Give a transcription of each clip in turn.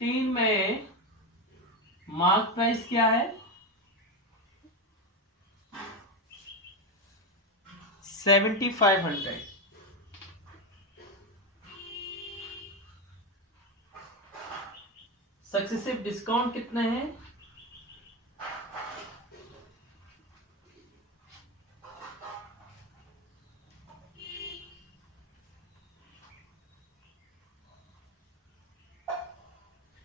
15 में mark price क्या है? 7500। सक्सेसिव डिस्काउंट कितने हैं?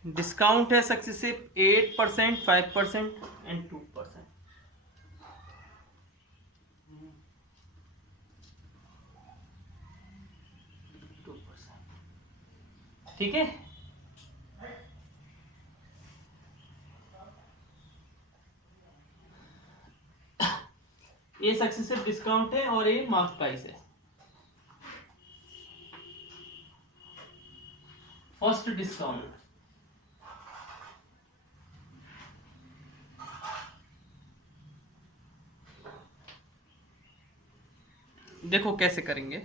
डिस्काउंट है सक्सेसिव 8%, 5% एंड 2%। ठीक है, ये सक्सेसिव डिस्काउंट है और ये मार्क प्राइस है। फर्स्ट डिस्काउंट, देखो कैसे करेंगे।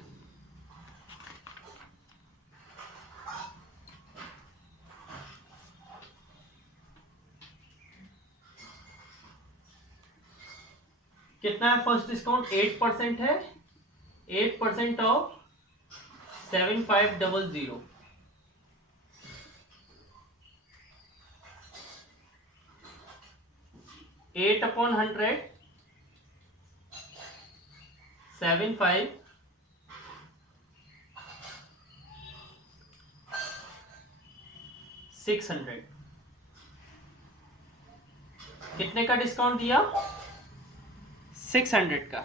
कितना है फर्स्ट डिस्काउंट? 8% है। 8% ऑफ 7500, 8/100, 75, 600। कितने का डिस्काउंट दिया? 600 का।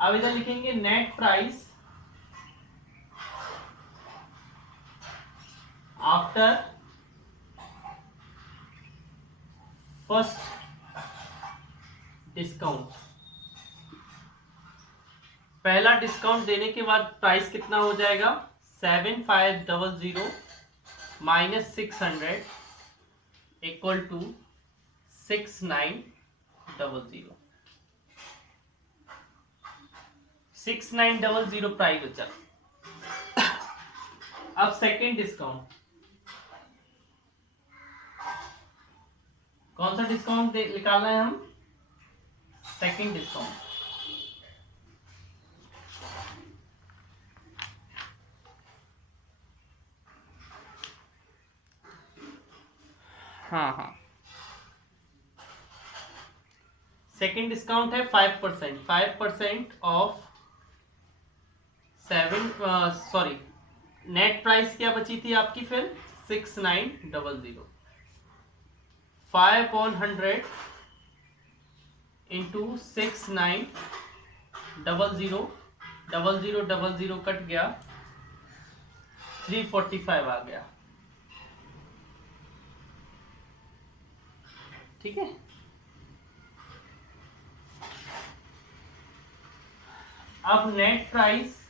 अब इधर लिखेंगे net price after first discount. पहला डिस्काउंट देने के बाद प्राइस कितना हो जाएगा? 7500 माइनस 600 इक्वल टू 6900। 6900 प्राइस बचा। अब सेकेंड डिस्काउंट, कौन सा डिस्काउंट निकालना है हम? Second discount. हाँ, सेकेंड डिस्काउंट है 5%। 5% ऑफ 7, नेट प्राइस क्या बची थी आपकी फिर? 6900। 5/100 इंटू 6900, 0000 कट गया, 345 आ गया। ठीक है, अब net price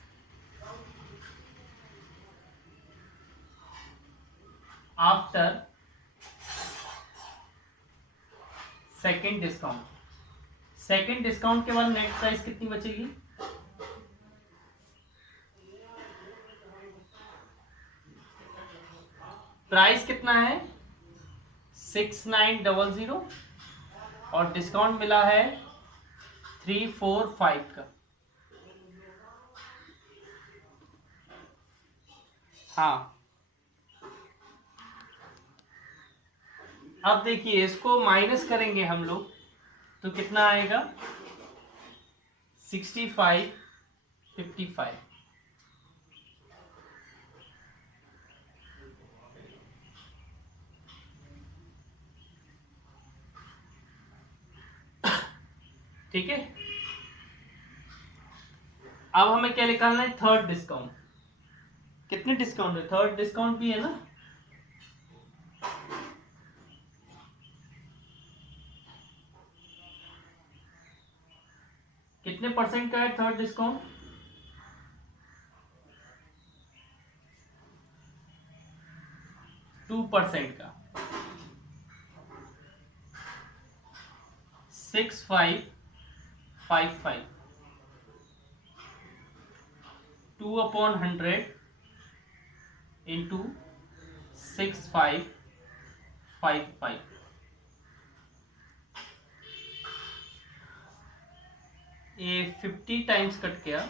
after second discount. Second discount के बाद नेट प्राइस कितनी बचेगी? प्राइस कितना है? 6900 और डिस्काउंट मिला है 345 का। हाँ, अब देखिए इसको माइनस करेंगे हम लोग तो कितना आएगा? 6555। ठीक है, अब हमें क्या निकालना है? Third discount. कितने डिस्काउंट है? थर्ड डिस्काउंट भी है ना। कितने परसेंट का है थर्ड डिस्काउंट? 2% का। 6555 2/100 इंटू 6555। ये 50 टाइम्स कट गया,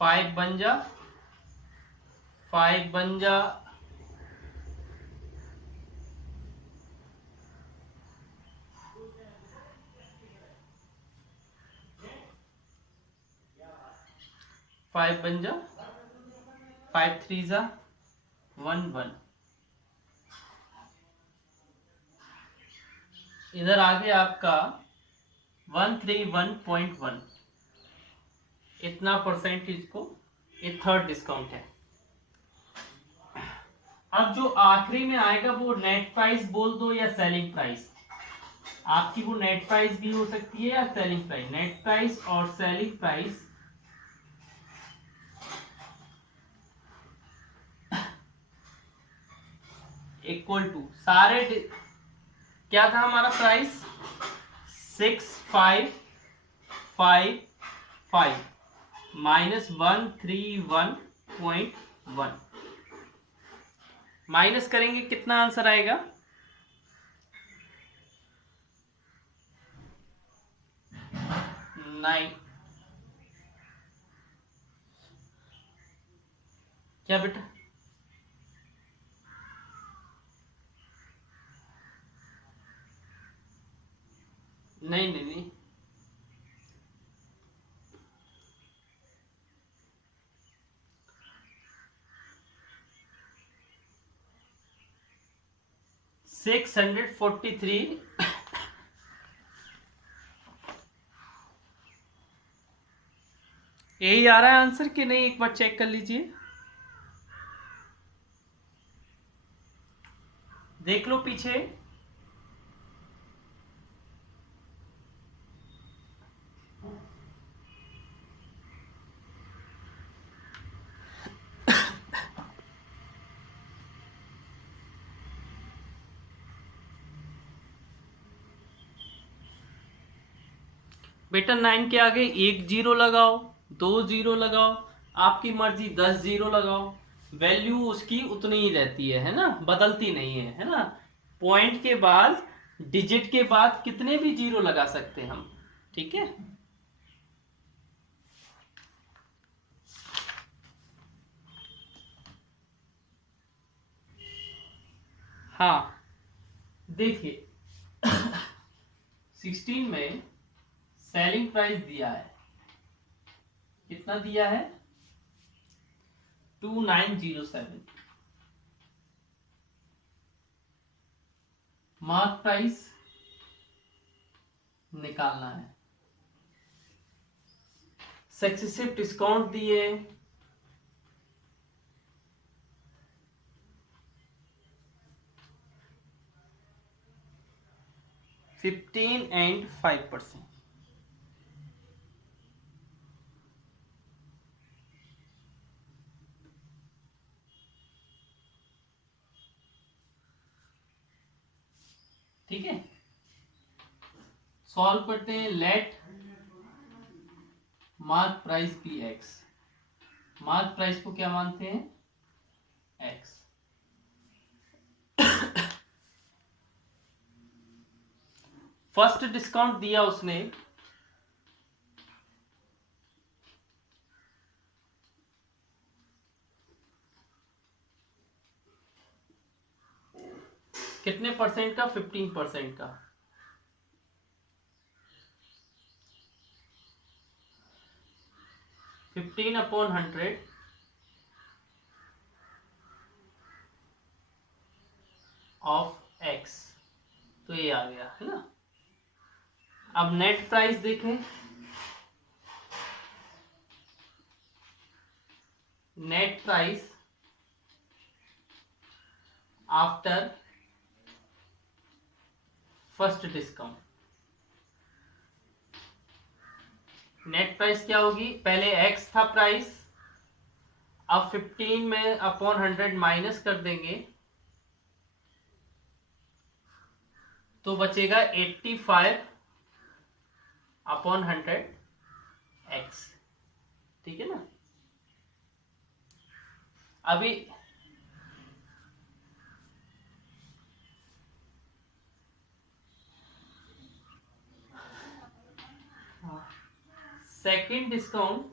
5 बन जा, 5 बन जा, 5 बन जा, 5 3 जा 1 1। इधर आगे आपका 131.1, इतना परसेंटेज को ये थर्ड डिस्काउंट है। अब जो आखिरी में आएगा वो नेट प्राइस बोल दो या सेलिंग प्राइस। आपकी वो नेट प्राइस भी हो सकती है या सेलिंग प्राइस। नेट प्राइस और सेलिंग प्राइस इक्वल टू सारे क्या था हमारा प्राइस 6555 माइनस 131.1 माइनस करेंगे कितना आंसर आएगा 9। क्या बेटा नहीं नहीं नहीं 643। यही आ रहा है आंसर कि नहीं, एक बार चेक कर लीजिए, देख लो पीछे। बेटा 9 के आगे 1 जीरो लगाओ, 2 जीरो लगाओ, आपकी मर्जी 10 जीरो लगाओ, वैल्यू उसकी उतनी ही रहती है ना, बदलती नहीं है ना। पॉइंट के बाद डिजिट के बाद कितने भी जीरो लगा सकते हैं हम, ठीक है। हाँ देखिए 16 में सेलिंग प्राइस दिया है, कितना दिया है 2907। मार्क प्राइस निकालना है, सक्सेसिव डिस्काउंट दिए 15 and 5%। ठीक है, सॉल्व करते हैं। Let mark price be X. Mark price को क्या मानते हैं एक्स। फर्स्ट डिस्काउंट दिया उसने कितने परसेंट का 15% का। 15/100 ऑफ एक्स, तो ये आ गया है ना। अब नेट प्राइस देखें, net price after first discount, net price क्या होगी, पहले एक्स था प्राइस, अब 15 में अपॉन 100 माइनस कर देंगे तो बचेगा 85/100 एक्स, ठीक है ना। अभी second discount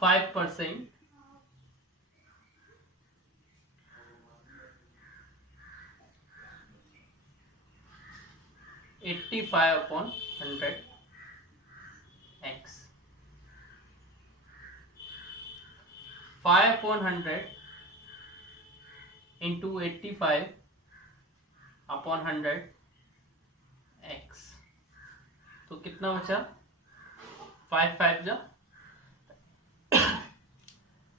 5%, 85/100 x 5/100 into 85/100 x, तो कितना बचा? 5 जा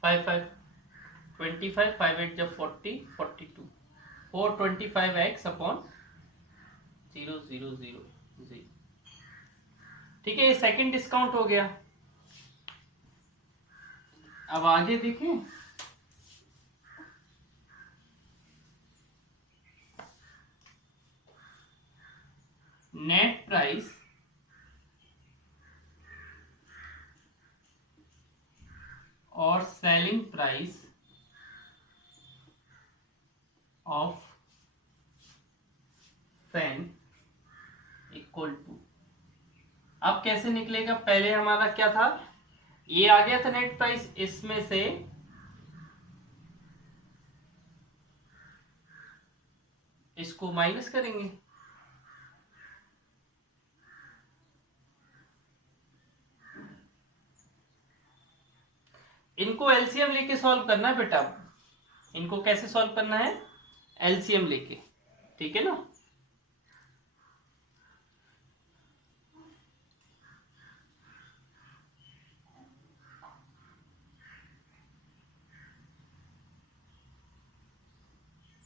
5 25, 5 8 जा 40, 42, 425x अपॉन 000 जी। ठीक है, ये सेकंड डिस्काउंट हो गया। अब आगे देखें, नेट प्राइस और selling price of fan equal to. अब कैसे निकलेगा? पहले हमारा क्या था, ये आ गया था नेट प्राइस, इसमें से इसको माइनस करेंगे, इनको एलसीएम लेके सॉल्व करना है बेटा। इनको कैसे सॉल्व करना है? एलसीएम लेके, ठीक है ना।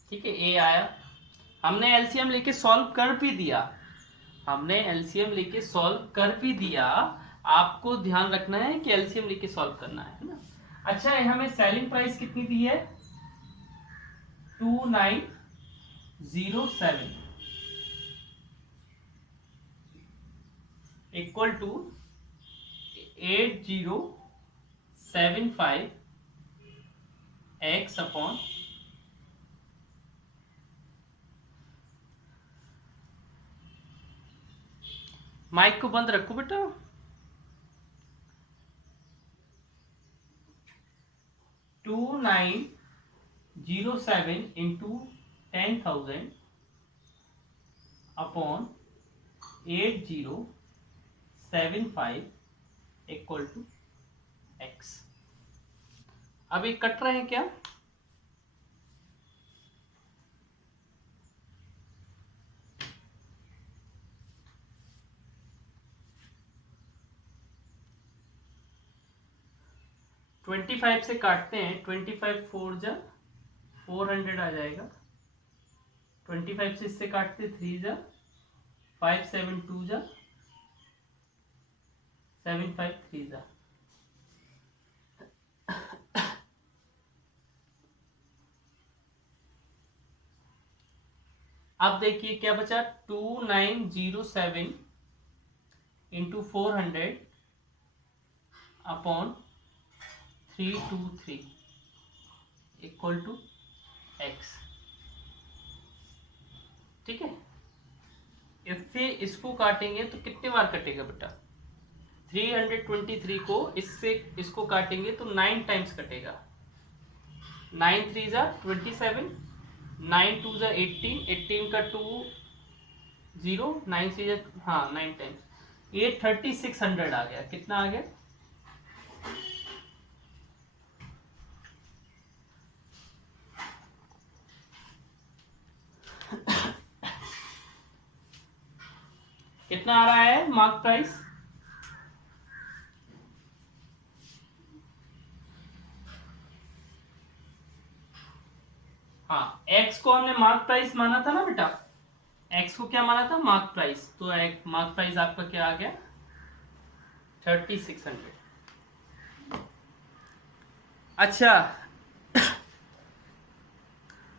ठीक है, ए आया, हमने एलसीएम लेके सॉल्व कर भी दिया, हमने एलसीएम लेके सॉल्व कर भी दिया। आपको ध्यान रखना है कि एलसीएम लेके सॉल्व करना है ना। अच्छा, हमें सेलिंग प्राइस कितनी दी है? 2907 equal to 8075 x upon mic को बंद रखो बेटा। 2907 into 10,000 upon 8075 equal to x। अब ये कट रहे हैं क्या? ट्वेंटी 25 से काटते हैं, 25 4 जा 400 आ जाएगा। 25 से इससे काटते 3 जा 5 7 2 जा 7 5 3 जा। अब देखिए क्या बचा, 2907 into 400 upon 323 equal to x। ठीक है, इससे इसको काटेंगे तो कितने बार कटेगा बेटा? 323 को इससे इसको काटेंगे तो 9 टाइम्स कटेगा। 9 3 जा 27, 9 2 जा 18, 18 का 2 0, 9 3 जा हाँ 9 टाइम्स, ये 3600 आ गया। कितना आ गया? कितना आ रहा है मार्क प्राइस? हाँ, x को हमने मार्क प्राइस माना था ना बेटा, x को क्या माना था? Mark price. तो मार्क प्राइस आपका क्या आ गया? 3600। अच्छा,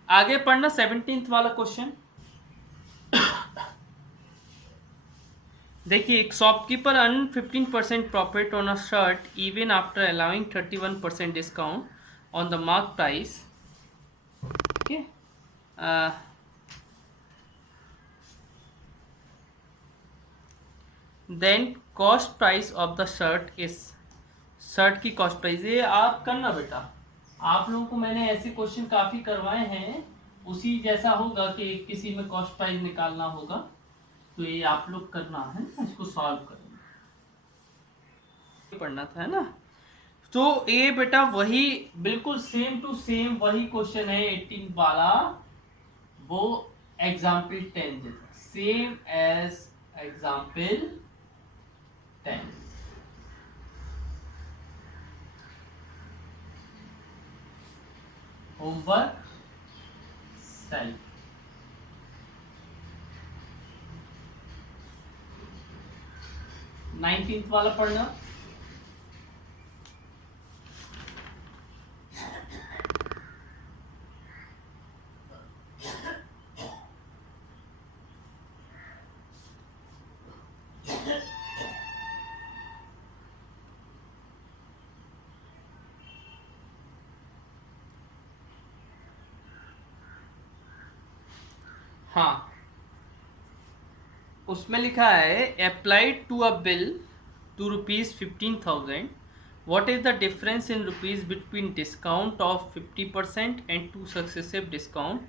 आगे पढ़ना 17th वाला क्वेश्चन। देखिए, एक shopkeeper earn 15% profit on a shirt even after allowing 31% discount on the mark price. Okay. Then cost price of the shirt is, shirt की कॉस्ट प्राइस, ये आप करना बेटा. आप लोगों को मैंने ऐसे क्वेश्चन काफी करवाए हैं, उसी जैसा होगा कि किसी में कॉस्ट प्राइस निकालना होगा, तो ये आप लोग करना है ना, इसको सॉल्व करना पढ़ना था, है ना. तो ये बेटा वही बिल्कुल सेम टू सेम वही क्वेश्चन है 18 वाला, वो एग्जाम्पल 10 जैसा, same as example 10. Homework self. Nineteenth वाला पढ़ना. हाँ, उसमें लिखा है applied to a bill to ₹15,000. What is the difference in rupees between discount of 50% and two successive discount?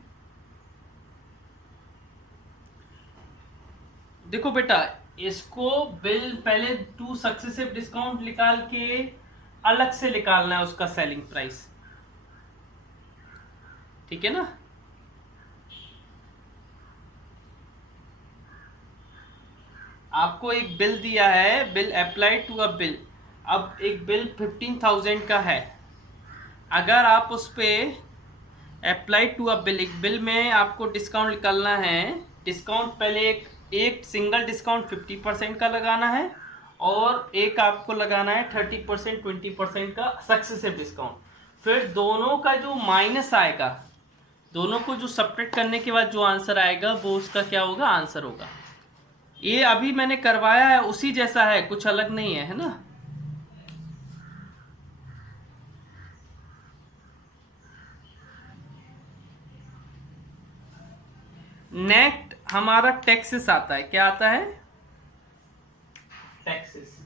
देखो बेटा, इसको बिल पहले टू सक्सेसिव डिस्काउंट निकाल के अलग से निकालना है उसका सेलिंग प्राइस. ठीक है ना. आपको एक बिल दिया है, bill applied to a bill. अब एक बिल 15,000 का है, अगर आप उस पर अप्लाइड टू अ बिल, एक बिल में आपको डिस्काउंट निकालना है. डिस्काउंट पहले एक सिंगल डिस्काउंट 50% का लगाना है, और एक आपको लगाना है 30% 20% का सक्सेसिव डिस्काउंट. फिर दोनों का जो माइनस आएगा, दोनों को जो सब्ट्रैक्ट करने के बाद जो आंसर आएगा वो उसका क्या होगा, आंसर होगा. ये अभी मैंने करवाया है उसी जैसा है, कुछ अलग नहीं है, है ना. नेट हमारा टैक्सेस आता है, क्या आता है, टैक्सेस.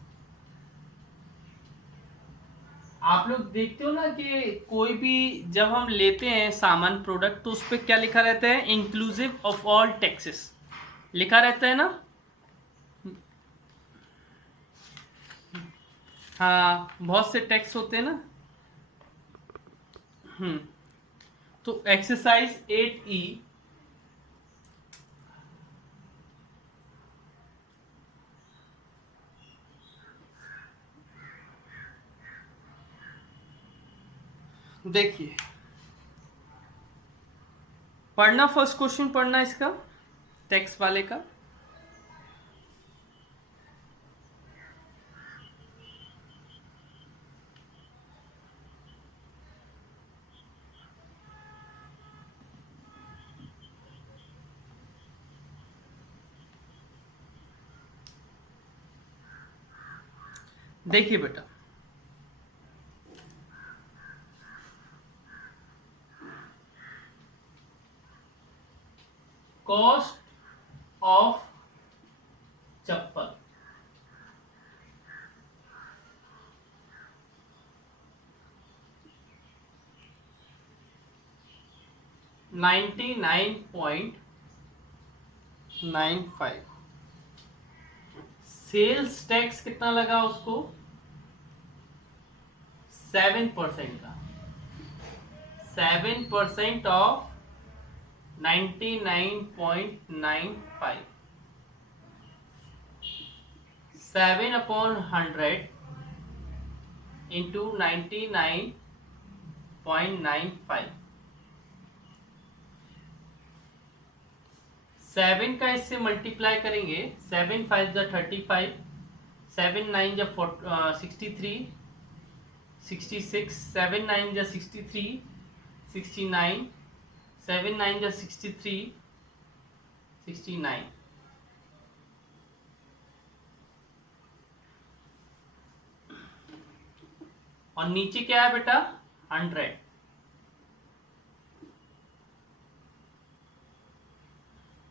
आप लोग देखते हो ना कि कोई भी जब हम लेते हैं सामान प्रोडक्ट, तो उस पर क्या लिखा रहता है, इंक्लूसिव ऑफ ऑल टैक्सेस लिखा रहता है ना. हाँ, बहुत से टैक्स होते हैं ना. तो एक्सरसाइज 8E, देखिए पढ़ना, फर्स्ट क्वेश्चन पढ़ना इसका, टैक्स वाले का. देखिए बेटा, cost of chappal, $99.95. Sales tax कितना लगा उसको, 7% का. 7% ऑफ 99.95, 7/100 इंटू 99.95. 7 का इससे मल्टीप्लाई करेंगे, 7×5 = 35, 7×9 = 63, 66, 7×9 = 63, 69, 7×9 = 63, 69. और नीचे क्या है बेटा 100।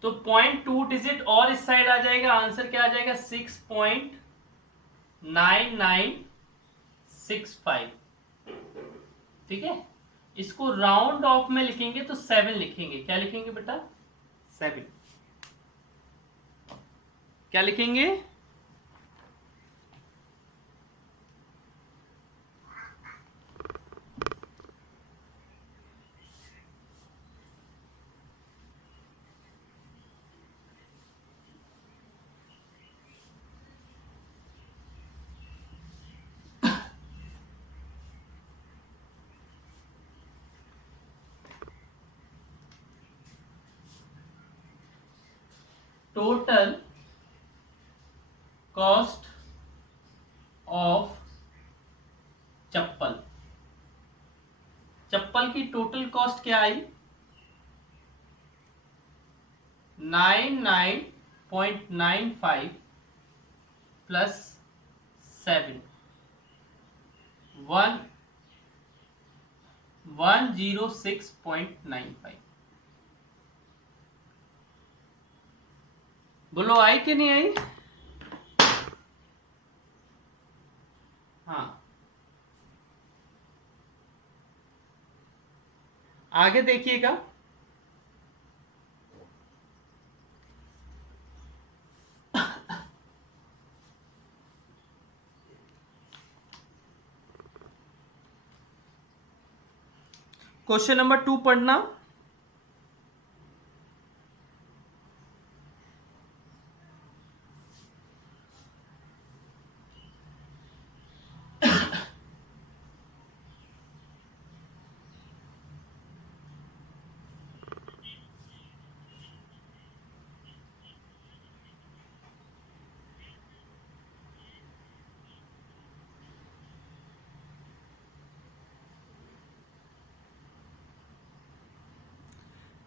तो 0.2 डिजिट और इस साइड आ जाएगा, आंसर क्या आ जाएगा 6.9965। ठीक है, इसको राउंड ऑफ में लिखेंगे तो 7 लिखेंगे। क्या लिखेंगे बेटा 7। क्या लिखेंगे टोटल कॉस्ट ऑफ चप्पल। चप्पल की टोटल कॉस्ट क्या आई 99.95 प्लस 7 106.95। बोलो आई कि नहीं आई? हाँ, आगे देखिएगा। क्वेश्चन नंबर 2 पढ़ना।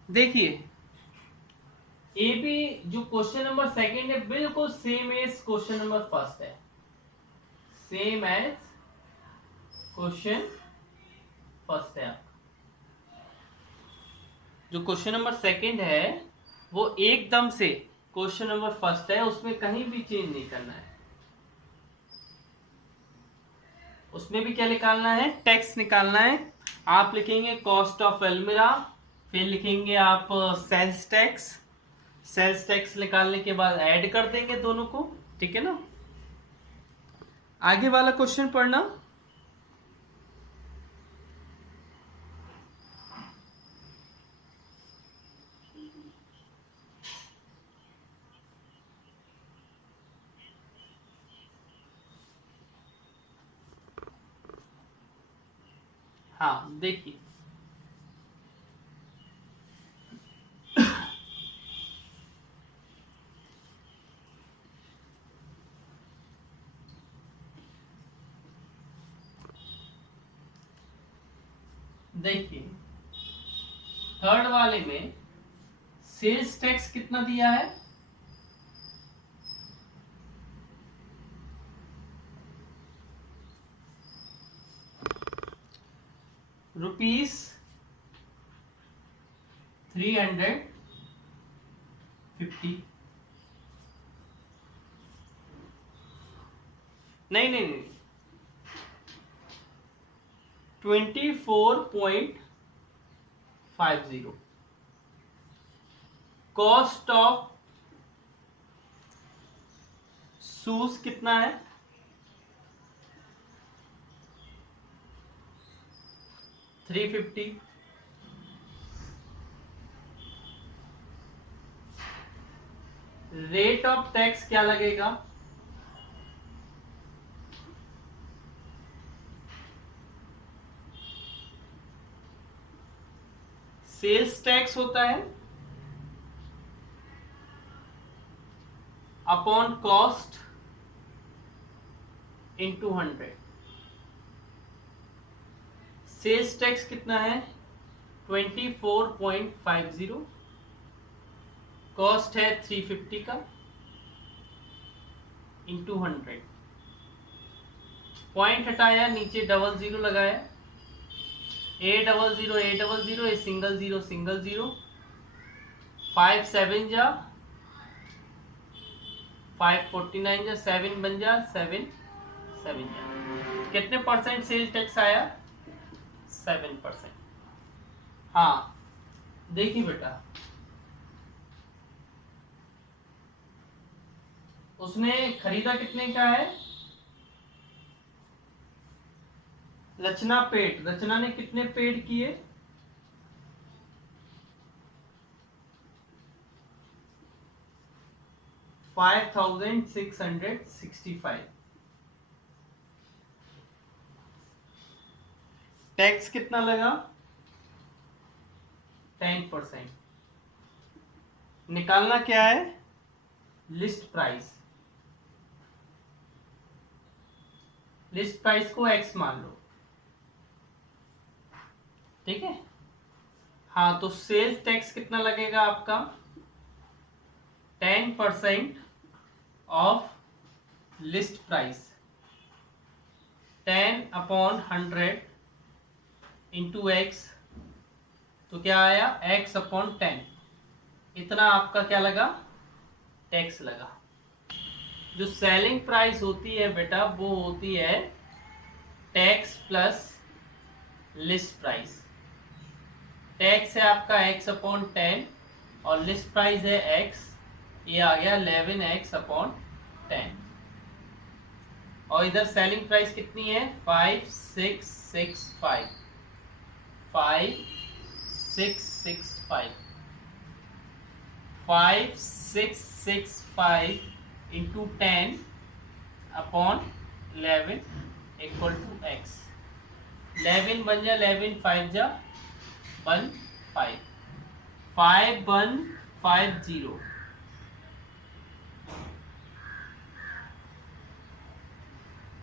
देखिए ए बी जो क्वेश्चन नंबर सेकंड है बिल्कुल same as question number first है, सेम एज क्वेश्चन फर्स्ट है। जो क्वेश्चन नंबर सेकंड है वो एकदम से क्वेश्चन नंबर फर्स्ट है, उसमें कहीं भी चेंज नहीं करना है। उसमें भी क्या निकालना है टैक्स निकालना है। आप लिखेंगे कॉस्ट ऑफ अलमीरा, फिर लिखेंगे आप सेल्स टैक्स। सेल्स टैक्स निकालने के बाद ऐड कर देंगे दोनों को। ठीक है ना, आगे वाला क्वेश्चन पढ़ना। हाँ देखिए देखिए थर्ड वाले में सेल्स टैक्स कितना दिया है रुपीस 350। नहीं नहीं नहीं 24.50। कॉस्ट ऑफ शूज कितना है 350। रेट ऑफ टैक्स क्या लगेगा सेल्स टैक्स होता है upon cost into 100। Sales tax कितना है 24.50, कॉस्ट है 350 का इंटू 100। पॉइंट हटाया, नीचे डबल जीरो लगाया, A00 ए सिंगल जीरो, 5 7 जा 549 जा 7 बन जा 7 7 जा। कितने परसेंट सेल टैक्स आया? 7%। हाँ देखिए बेटा, उसने खरीदा कितने का है? रचना ने कितने पेड किए? 5665। टैक्स कितना लगा? 10%। निकालना क्या है? List price. लिस्ट प्राइस को x मान लो, ठीक है। हाँ तो सेल्स टैक्स कितना लगेगा आपका? 10% of list price, 10/100 into x, तो क्या आया? x/10। इतना आपका क्या लगा? टैक्स लगा। जो सेलिंग प्राइस होती है बेटा वो होती है tax plus list price. Tax है आपका x/10 और लिस्ट प्राइस है x, ये आ गया 11x/10। और इधर सेलिंग प्राइस कितनी है? 5665। 5665 इंटू 10/11 इक्वल टू x। 11 बन जा 11, 5 जा 1 5, 5150।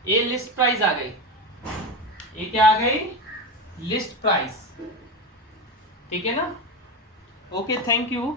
ये लिस्ट प्राइस आ गई। ये क्या आ गई? List price. ठीक है ना? Okay, thank you.